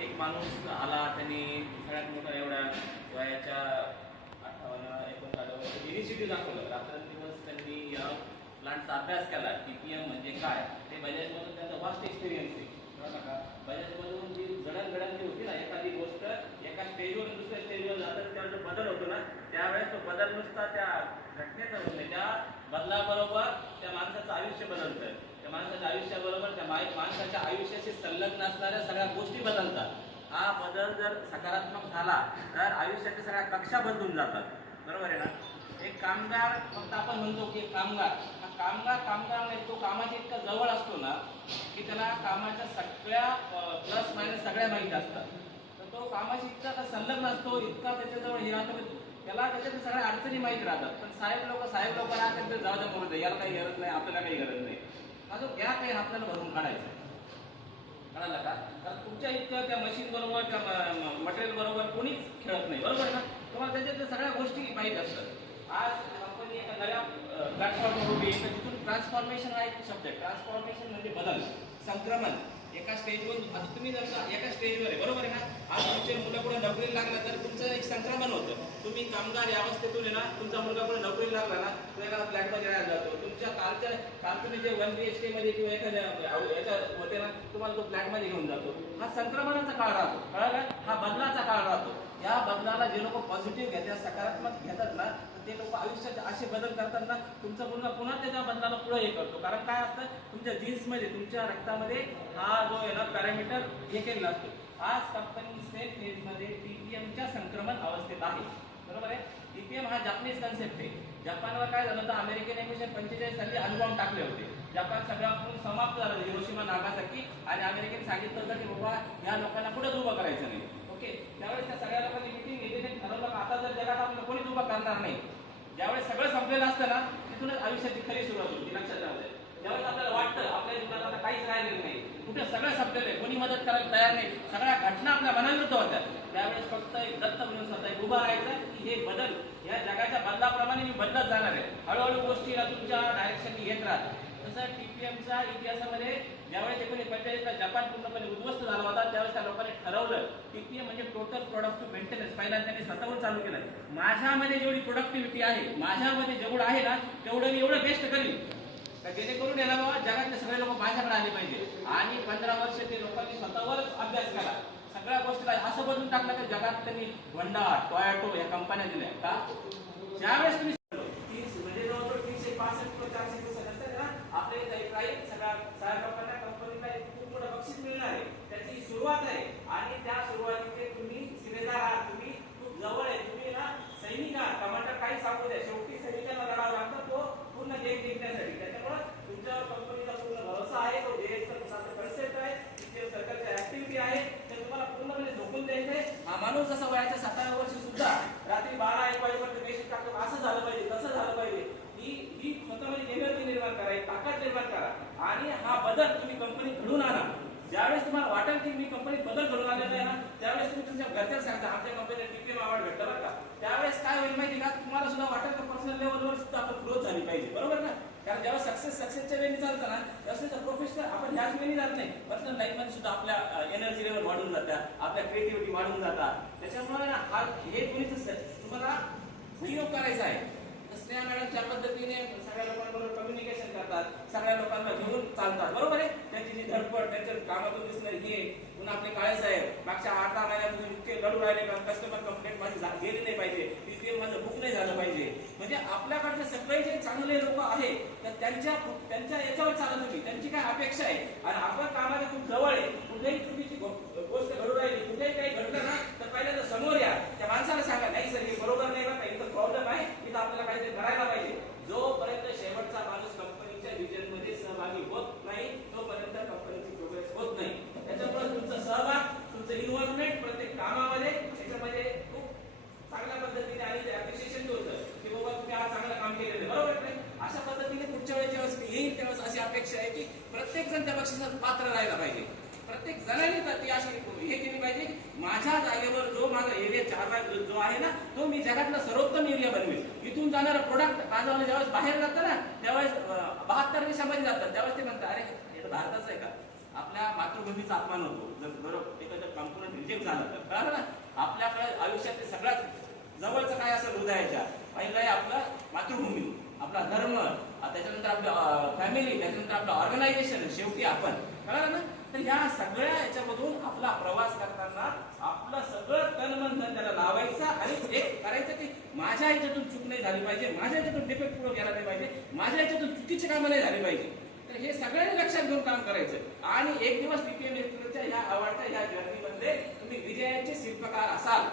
एक माणूस आला, त्यांनी सगळ्यात मोठा एवढा वयाच्या 58-59 इनिशिएटिव्ह दाखवलं. रात्रंदिवस त्यांनी या प्लांटचा अभ्यास केला. TPM म्हणजे काय ते बजाजमधून त्यांचा वास्ट एक्सपिरियन्स आहे. का बजाजमधून जी जडणघडण होती ना, एखादी गोष्ट एका स्टेजवर दुसऱ्या स्टेजवर जातात, त्यावर जो बदल होतो ना, त्यावेळेस तो बदल नुसता त्या घटनेचा होत नाही, त्या बदलाबरोबर त्या माणसाचं आयुष्य बदलतं. त्या माणसाच्या आयुष्याबरोबर त्या माणसाच्या आयुष्याशी संलग्न असणाऱ्या सगळ्या गोष्टी बदलतात. हा बदल जर सकारात्मक झाला तर आयुष्याच्या सगळ्या कक्षा बदलून जातात. बरोबर आहे ना? एक कामगार, फक्त आपण म्हणतो की कामगार कामगार नाही, तो कामाच्या इतका जवळ असतो ना की त्याला कामाच्या सगळ्या प्लस मायनस सगळ्या माहिती असतात. तर तो कामाशी इतका संलग्न असतो, इतका त्याच्याजवळ हे राहतो, त्याला त्याच्यात सगळ्या अडचणी माहीत राहतात. पण साहेब लोक राहतात, तर जाऊ द्या मरू, याला काही गरज नाही, आपल्याला काही गरज नाही. हा जो गॅप आहे आपल्याला भरून काढायचा आहे. कळाला का? कारण तुमच्या इतकं त्या मशीन बरोबर, त्या मटेरियल बरोबर कोणीच खेळत नाही. बरोबर ना? तुम्हाला त्याच्यात सगळ्या गोष्टी माहीत असतात. आज कंपनी एका नव्या प्लॅटफॉर्मवर उभी आहे, तर तिथून ट्रान्सफॉर्मेशन हा एक शब्द आहे. ट्रान्सफॉर्मेशन म्हणजे बदल, संक्रमण. एका स्टेजवरून आता तुम्ही जर एका स्टेजवर आहे, बरोबर आहे ना? आज तुमच्या मुलं पुढे नोकरीला लागला तर तुमचं एक संक्रमण होतं. तुम्ही कामगार या अवस्थेतून आहे ना, तुमचा मुलगा पुढे नोकरीला लागला ना, तो एका फ्लॅटमध्ये राहायला जातो. तुमच्या काल तुम्ही जे 1 BHK मध्ये किंवा एखाद्या याच्या होते ना, तुम्हाला तो फ्लॅटमध्ये घेऊन जातो. हा संक्रमणाचा काळ राहतो. कळलं? हा बदलाचा काळ राहतो. या बदलाला जे लोक पॉझिटिव्ह घेतात, सकारात्मक घेतात ना, ते लोक आयुष्यात असे बदल करतात ना, तुमचा मुलगा पुन्हा त्याच्या बदलाला पुढे हे करतो. कारण काय असतं, तुमच्या जीन्समध्ये, तुमच्या रक्तामध्ये हा जो आहे ना पॅरामीटर हे केलेला असतो. आज कंपनी सेल फेजमध्ये TPMच्या संक्रमण अवस्थेत आहे. बरोबर आहे? TPM हा जपानीज कन्सेप्ट आहे. जपानवर काय झालं होतं, अमेरिकेने 1945 साली अणुबॉम्ब टाकले होते. जपान सगळ्याकडून समाप्त झालं, हिरोशिमा नागासाकी. आणि अमेरिकेने सांगितलं होतं की बाबा या लोकांना पुढेच उभं करायचं नाही. ओके, त्यावेळेस त्या सगळ्या लोकांनी मिटिंग घेतली, ठरवलं का आता जर जगात आपलं कोणीच उभं करणार नाही. ज्यावेळेस सगळं संपलेलं असतं ना, तिथूनच आयुष्याची खरी सुरुवात होती. लक्षात राहू द्या. ज्यावेळेस आपल्याला वाटतं आपल्या जीवनात आता काहीच राहिलेलं नाही, कुठे सगळं संपलेलं आहे, कोणी मदत करायला तयार नाही, सगळ्या घटना आपल्या मनाविरुद्ध होत्या, त्यावेळेस फक्त एक दत्त म्हणून स्वतः उभा राहायचं की हे बदल या जगाच्या बदलाप्रमाणे मी बदलत जाणार आहे. हळूहळू गोष्टी तुमच्या डायरेक्शननी येत राहतात. तसं TPMच्या इतिहासामध्ये ज्यावेळेस 1945ला जपान पूर्णपणे उद्ध्वस्त झाला होता, त्यावेळेस त्या लोकांनी ठरवलं TPM म्हणजे टोटल प्रोडक्टिव्ह मेंटेनन्स. पहिल्यांदा त्यांनी स्वतःहून चालू केलं. माझ्यामध्ये जेवढी प्रोडक्टिव्हिटी आहे, माझ्यामध्ये जेवढं आहे ना, तेवढं मी एवढं बेस्ट करीन का जेणेकरून याला बाबा जगातले सगळे लोक माझ्याकडे आले पाहिजे. आणि 15 वर्ष ते लोकांनी स्वतःवरच अभ्यास केला, सगळ्या गोष्टीला असं बदलून टाकलं की जगात त्यांनी होंडा, टोयोटो या कंपन्या दिल्या. का ज्यावेळेस तुम्ही म्हणजे जवळजवळ 365 किंवा 400 दिवसात असतात ना, आपले काही सगळ्या लोकांना कंपनीला खूप मोठं बक्षीस मिळणार आहे. त्याची सुरुवात आहे. आणि त्या सुरुवातीचे तुम्ही सिनेदार आहात, तुम्ही खूप जवळ आहे, तुम्ही ना सैनिक आहात. कमांडर काही सांगू द्या, शेवटी सैनिकांना लढावा लागतो तो पूर्ण देश जिंकण्यासाठी. त्याच्यामुळे तुमच्यावर कंपनीचा पूर्ण भरोसा आहे, तो देशचा कन्सेप्ट आहे, तिथे सरकारच्या ऍक्टिव्हिटी आहे, ते तुम्हाला पूर्णपणे झोकून द्यायचंय. हा माणूस जसा वयाच्या 17व्या वर्षी सुद्धा रात्री 12-1 वाजेपर्यंत पेशंट टाकतो, असं झालं पाहिजे, तसं झालं पाहिजे, ही स्वतःमध्ये एनर्जी निर्माण करा, एक ताकद निर्माण करा. आणि हा बदल तुम्ही कंपनीत घडून आणा. ज्यावेळेस तुम्हाला वाटेल की मी कंपनीत बदल घडून आलेला आहे ना, त्यावेळेस तुम्ही तुमच्या घरच्यांना सांगता आमच्या कंपनीला TPM अवॉर्ड भेटला बरं का. त्यावेळेस काय होईल माहिती का, तुम्हाला सुद्धा वाटेल का पर्सनल लेवलवर सुद्धा आपण ग्रोथ झाली पाहिजे. बरोबर ना? कारण जेव्हा सक्सेसच्या वेळी चालतं ना, त्यावेळेस प्रोफेशनल आपण ह्याच वेळी जात नाही, पर्सनल लाईफमध्ये सुद्धा आपल्या एनर्जी लेवल वाढून जातात, आपल्या क्रिएटिव्हिटी वाढून जातात. त्याच्यामुळे ना हा हे कोणीच तुम्हाला उपयोग करायचा आहे. स्नेहा मॅडम ज्या पद्धतीने सगळ्या लोकांबरोबर कम्युनिकेशन करतात, सगळ्या लोकांना घेऊन चालतात. बरोबर आहे? त्यांची जी धडपड, त्यांच्या कामातून दिसणार हे, पुन्हा आपले काळे साहेब मागच्या 8-10 महिन्यापासून इतके लढू राहिले का कस्टमर कंप्लेंट माझी गेली नाही पाहिजे, TPM माझं बुक नाही झालं पाहिजे. म्हणजे आपल्याकडचे सगळे जे चांगले लोक आहेत तर त्यांच्या याच्यावर चालत होती, त्यांची काय अपेक्षा आहे. आणि आपण कामाच्या खूप जवळ आहे, कुठेही चुकीची गोष्ट घडू राहिली, कुठेही काही घडलं ना, तर पहिल्यांदा समोर या, त्या माणसाला सांगा नाही सर हे बरोबर नाही बरं का, इथं प्रॉब्लेम आहे, इथं आपल्याला काहीतरी करायला पाहिजे. जोपर्यंत शेवटचा माणूस कंपनीच्या विजन मध्ये सहभागी होत नाही, तोपर्यंत कंपनीची प्रोग्रेस होत नाही. त्याच्यामुळे तुमचा सहभाग, तुमचं इन्व्हॉल्वमेंट प्रत्येक कामामध्ये त्याच्यामध्ये खूप चांगल्या पद्धतीने आणि ते अप्रिशिएशन होतं की बाबा तुम्ही आज चांगलं काम केलेलं. बरोबर नाही? अशा पद्धतीने पुढच्या वेळेस जेव्हा येईल तेव्हा अशी अपेक्षा आहे की प्रत्येक जण त्या बक्षिसात पात्र राहायला पाहिजे. प्रत्येक जणांनी ती अशी हे केली पाहिजे की माझ्या जागेवर जो माझा एरिया 4 जो आहे ना, तो मी जगातला सर्वोत्तम एरिया बनवेल. इथून जाणारा प्रोडक्ट माझं ज्यावेळेस बाहेर जातं ना, त्यावेळेस 72 देशामध्ये जातात, त्यावेळेस ते म्हणतात अरे हे तर भारताचं आहे का, आपल्या मातृभूमीचा अपमान होतो. जर बरोबर एखादं कॉम्पोनंट रिजेक्ट झालं तर कळलं ना. आपल्याकडे आयुष्यात सगळ्यात जवळचं काय असेल हृदयाच्या, पहिलं आहे आपलं मातृभूमी, आपला धर्म, त्याच्यानंतर आपलं फॅमिली, त्याच्यानंतर आपलं ऑर्गनायझेशन, शेवटी आपण. कळलं ना. तर या सगळ्या याच्यामधून आपला प्रवास करताना आपलं सगळं तन मन धन त्याला लावायचं आणि एक करायचं की माझ्या याच्यातून चूक नाही झाली पाहिजे, माझ्या याच्यातून डिफेक्ट पुढे गेला नाही पाहिजे, माझ्या याच्यातून चुकीची कामं नाही झाली पाहिजे. तर हे सगळ्यांनी लक्षात घेऊन काम करायचं आणि एक दिवस टीपीएम च्या या आवडत्या या जर्नीमध्ये तुम्ही विजयाचे शिल्पकार असाल.